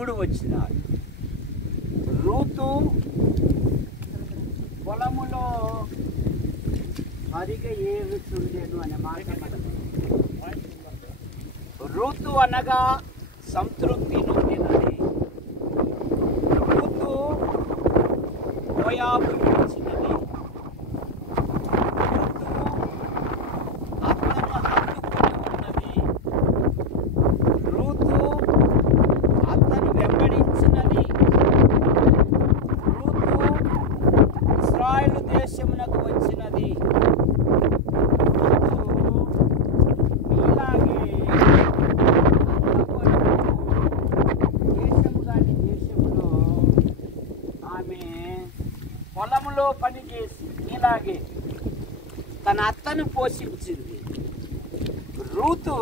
దేవుడు వచ్చినాడు. రూతు పొలములో అరిగా ఏరుచుండెను అనే మాట మనకు. రూతు అనగా సంతృప్తి నొందినది. రూతు మోయాబు విడిచినది. రూతు అతను వెంబడించినది. రూతు ఇశ్రాయేలు దేశమునకు వచ్చినది. ఇలాగే దేశము కాని దేశంలో ఆమె పొలంలో పనిచేసి ఇలాగే తన అత్తను పోషించింది. రూతు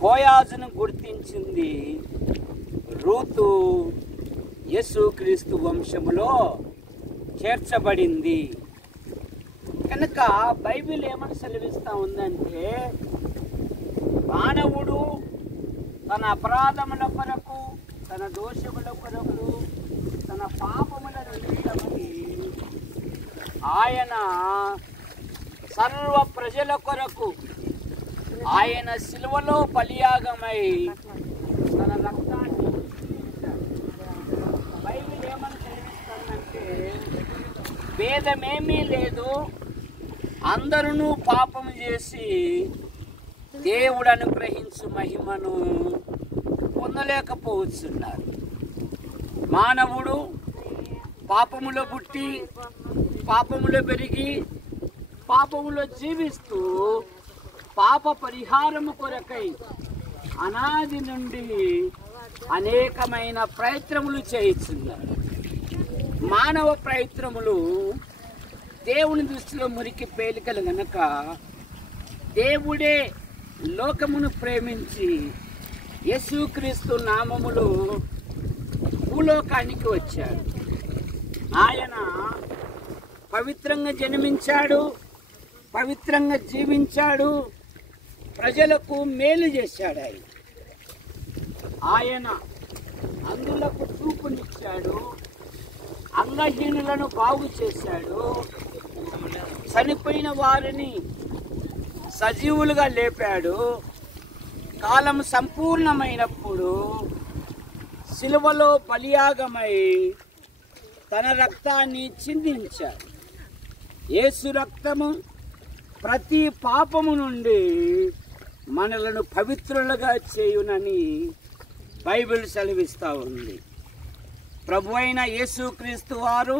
బోయాజును గుర్తించింది. రూతు యేసుక్రీస్తు వంశములో చేర్చబడింది. కనుక బైబిల్ ఏమని సెలవిస్తూ ఉందంటే, మానవుడు తన అపరాధముల కొరకు, తన దోషముల కొరకు, తన పాపముల నిమిత్తమై ఆయన సర్వ ప్రజల కొరకు ఆయన సిలువలో బలియాగమై తన రక్తాన్ని బైబిల్ ఏమని చదివిస్తానంటే, భేదమేమీ లేదు, అందరూ పాపము చేసి దేవుడు అనుగ్రహించు మహిమను పొందలేకపోతున్నారు. మానవుడు పాపములో పుట్టి పాపములో పెరిగి పాపములో జీవిస్తూ పాప పరిహారము కొరకై అనాది నుండి అనేకమైన ప్రయత్నములు చేయిస్తున్నారు. మానవ ప్రయత్నములు దేవుని దృష్టిలో మురికి పేలికలు గనక దేవుడే లోకమును ప్రేమించి యేసుక్రీస్తు నామములో భూలోకానికి వచ్చాడు. ఆయన పవిత్రంగా జన్మించాడు, పవిత్రంగా జీవించాడు, ప్రజలకు మేలు చేశాడు. ఆయన అందులకు చూపునిచ్చాడు, అంగహీనులను బాగు చేశాడు, చనిపోయిన వారిని సజీవులుగా లేపాడు. కాలం సంపూర్ణమైనప్పుడు సిలువలో బలియాగమై తన రక్తాన్ని చిందించాడు. యేసు రక్తము ప్రతి పాపము నుండి మనలను పవిత్రులుగా చేయునని బైబిల్ సెలవిస్తూ ఉంది. ప్రభు అయిన యేసుక్రీస్తు వారు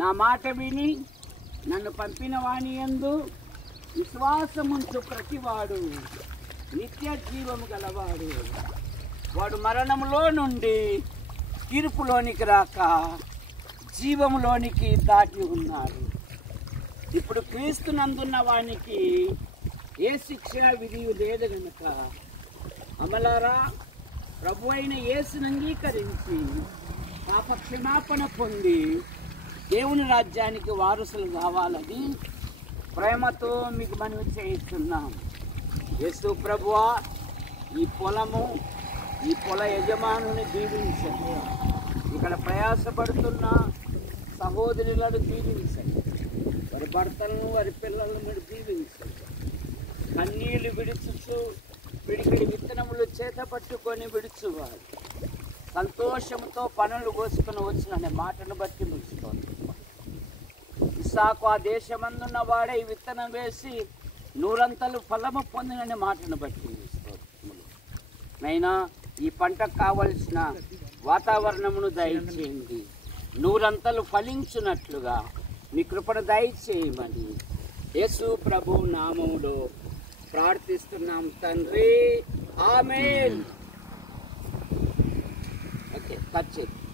నా మాట విని నన్ను పంపిన వాని యందు విశ్వాసముంచు ప్రతివాడు నిత్య జీవము గలవాడు. వాడు మరణములో నుండి తీర్పులోనికి రాక జీవములోనికి దాటి ఉన్నారు. ఇప్పుడు క్రీస్తునందున్న వానికి ఏ శిక్ష విధి లేదు గనుక అమలారా, ప్రభు అయిన యేసును అంగీకరించి పాప క్షమాపణ పొంది దేవుని రాజ్యానికి వారసులు కావాలని ప్రేమతో మీకు మనవి చేయిస్తున్నాం. యేసు ప్రభువా, ఈ పొలము, ఈ పొల యజమానుని దీవించండి. ఇక్కడ ప్రయాసపడుతున్న సహోదరులను దీవించండి. వారి భర్తలను, వారి పిల్లలను మీరు దీవించండి. కన్నీళ్లు విడుచుచు పిడికిడి విత్తనములు చేత పట్టుకొని విడుచువారు సంతోషంతో పనులు కోసుకొని వచ్చిన మాటను బట్టి ముగిస్తోంది. ఇస్సాకు ఆ దేశమందున్న వాడే విత్తనం వేసి 100 ఫలము పొందినని మాటను బట్టి ముగిస్తోంది. నైనా ఈ పంటకు కావలసిన వాతావరణమును దయచేయండి. 100 ఫలించున్నట్లుగా మీ కృపను దయచేయమని యేసు ప్రభు నామములో ప్రార్థిస్తున్నాం తండ్రి. ఆమేన్. ఓకే, కట్ చేయండి.